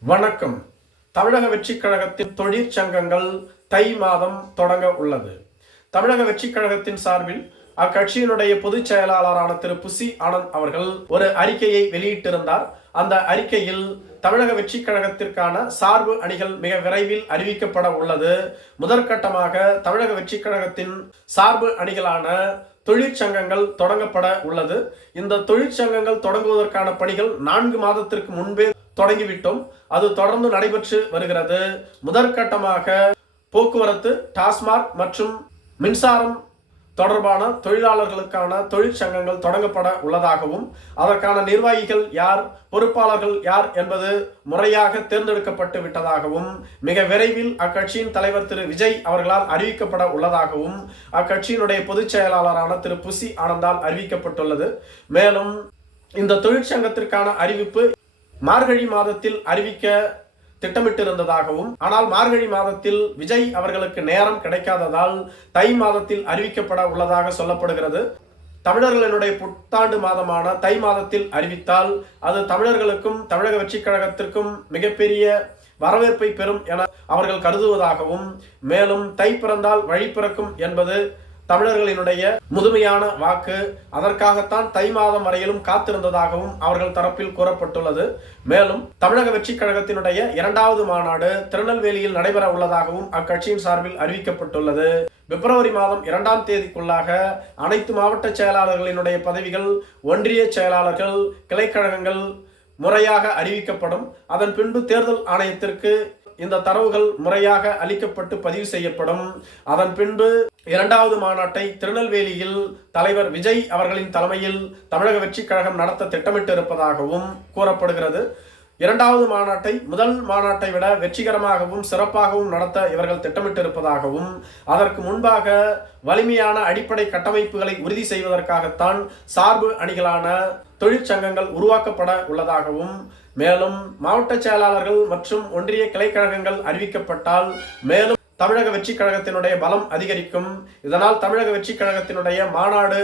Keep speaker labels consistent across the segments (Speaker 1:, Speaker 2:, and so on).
Speaker 1: வணக்கம். தமிழக வெற்றிக் கழகத்தின் தொழிற்சங்கங்கள் தை மாதம் தொடங்க உள்ளது. தமிழக வெற்றிக் கழகத்தின் சார்பில் அக்கட்சியினுடைய பொதுச் செயலாளரான திரு. புசி ஆனந்த் அவர்கள் ஒரு அறிக்கையை வெளியிட்டிருந்தார். அந்த அறிக்கையில் தமிழக வெற்றிக் கழகத்திற்கான சார்பு அணிகள் மிக விரைவில் அறிவிக்கப்பட உள்ளது. முதற்கட்டமாக தமிழக வெற்றிக் கழகத்தின் சார்பு அணிகளான தொழிற்சங்கங்கள் தொடங்கப்பட உள்ளது. இந்த தொழிற்சங்கங்கள் தொடங்குவதற்கான பணிகள் நான்கு மாதத்திற்கு முன்பே தொடங்கிவிட்டோம். அது தொடர்ந்து நடைபெற்று வருகிறது. முதற்கட்டமாக போக்குவரத்து டாஸ்மாக் மற்றும் மின்சாரம் தொடர்பான தொழிலாளர்களுக்கான தொழிற்சங்கங்கள் தொடங்கப்பட உள்ளதாகவும் அதற்கான நிர்வாகிகள் யார் பொறுப்பாளர்கள் யார் என்பது முறையாக தேர்ந்தெடுக்கப்பட்டு விட்டதாகவும் மிக விரைவில் அக்கட்சியின் தலைவர் திரு. விஜய் அவர்களால் அறிவிக்கப்பட உள்ளதாகவும் அக்கட்சியினுடைய பொதுச் செயலாளரான திரு. புசி ஆனந்தால் அறிவிக்கப்பட்டுள்ளது. மேலும் இந்த தொழிற்சங்கத்திற்கான அறிவிப்பு மார்கழி மாதத்தில் அறிவிக்க திட்டமிட்டிருந்ததாகவும் ஆனால் மார்கழி மாதத்தில் விஜய் அவர்களுக்கு நேரம் கிடைக்காததால் தை மாதத்தில் அறிவிக்கப்பட உள்ளதாக சொல்லப்படுகிறது. தமிழர்களினுடைய புத்தாண்டு மாதமான தை மாதத்தில் அறிவித்தால் அது தமிழர்களுக்கும் தமிழக வெற்றிக் கழகத்திற்கும் மிகப்பெரிய வரவேற்பை பெறும் என அவர்கள் கருதுவதாகவும் மேலும் தை பிறந்தால் வழி பிறக்கும் என்பது தமிழர்களினுடைய முதுமையான வாக்கு அதற்காகத்தான் தை மாதம் வரையிலும் காத்திருந்ததாகவும் அவர்கள் தரப்பில் கூறப்பட்டுள்ளது. மேலும் தமிழக வெற்றிக் கழகத்தினுடைய இரண்டாவது மாநாடு திருநெல்வேலியில் நடைபெற உள்ளதாகவும் அக்கட்சியின் சார்பில் அறிவிக்கப்பட்டுள்ளது. பிப்ரவரி மாதம் இரண்டாம் தேதிக்குள்ளாக அனைத்து மாவட்ட செயலாளர்களினுடைய பதவிகள் ஒன்றிய செயலாளர்கள் கிளைக்கழகங்கள் முறையாக அறிவிக்கப்படும். அதன் பின்பு தேர்தல் ஆணையத்திற்கு இந்த தரவுகள் முறையாக அளிக்கப்பட்டு பதிவு செய்யப்படும். அதன் பின்பு இரண்டாவது மாநாட்டை திருநெல்வேலியில் தலைவர் விஜய் அவர்களின் தலைமையில் தமிழக வெற்றிக் கழகம் நடத்த திட்டமிட்டு இருப்பதாகவும் கூறப்படுகிறது. இரண்டாவது மாநாட்டை முதல் மாநாட்டை விட வெற்றிகரமாகவும் சிறப்பாகவும் நடத்த இவர்கள் திட்டமிட்டிருப்பதாகவும் அதற்கு முன்பாக வலிமையான அடிப்படை கட்டமைப்புகளை உறுதி செய்வதற்காகத்தான் சார்பு அணிகளான தொழிற்சங்கங்கள் உருவாக்கப்பட உள்ளதாகவும் மேலும் மாவட்ட செயலாளர்கள் மற்றும் ஒன்றிய கிளைக்கழகங்கள் அறிவிக்கப்பட்டால் மேலும் தமிழக வெற்றிக் கழகத்தினுடைய பலம் அதிகரிக்கும். இதனால் தமிழக வெற்றிக் கழகத்தினுடைய மாநாடு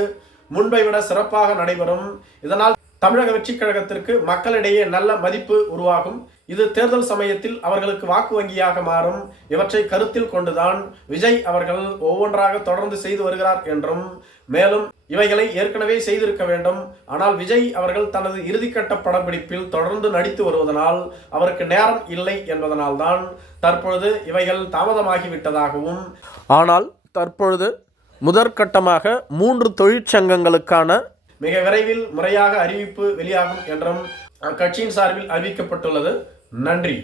Speaker 1: முன்பை விட சிறப்பாக நடைபெறும். இதனால் தமிழக வெற்றிக் கழகத்திற்கு மக்களிடையே நல்ல மதிப்பு உருவாகும். இது தேர்தல் சமயத்தில் அவர்களுக்கு வாக்கு வங்கியாக மாறும். இவற்றை கருத்தில் கொண்டுதான் விஜய் அவர்கள் ஒவ்வொன்றாக தொடர்ந்து செய்து வருகிறார் என்றும் மேலும் இவைகளை ஏற்கனவே செய்திருக்க வேண்டும். ஆனால் விஜய் அவர்கள் தனது இறுதிக்கட்ட படப்பிடிப்பில் தொடர்ந்து நடித்து வருவதனால் அவருக்கு நேரம் இல்லை என்பதனால்தான் தற்பொழுது இவைகள் தாமதமாகிவிட்டதாகவும். ஆனால் தற்பொழுது முதற்கட்டமாக மூன்று தொழிற்சங்கங்களுக்கான மிக விரைவில் முறையாக அறிவிப்பு வெளியாகும் என்றும் அக்கட்சியின் சார்பில் அறிவிக்கப்பட்டுள்ளது. நன்றி.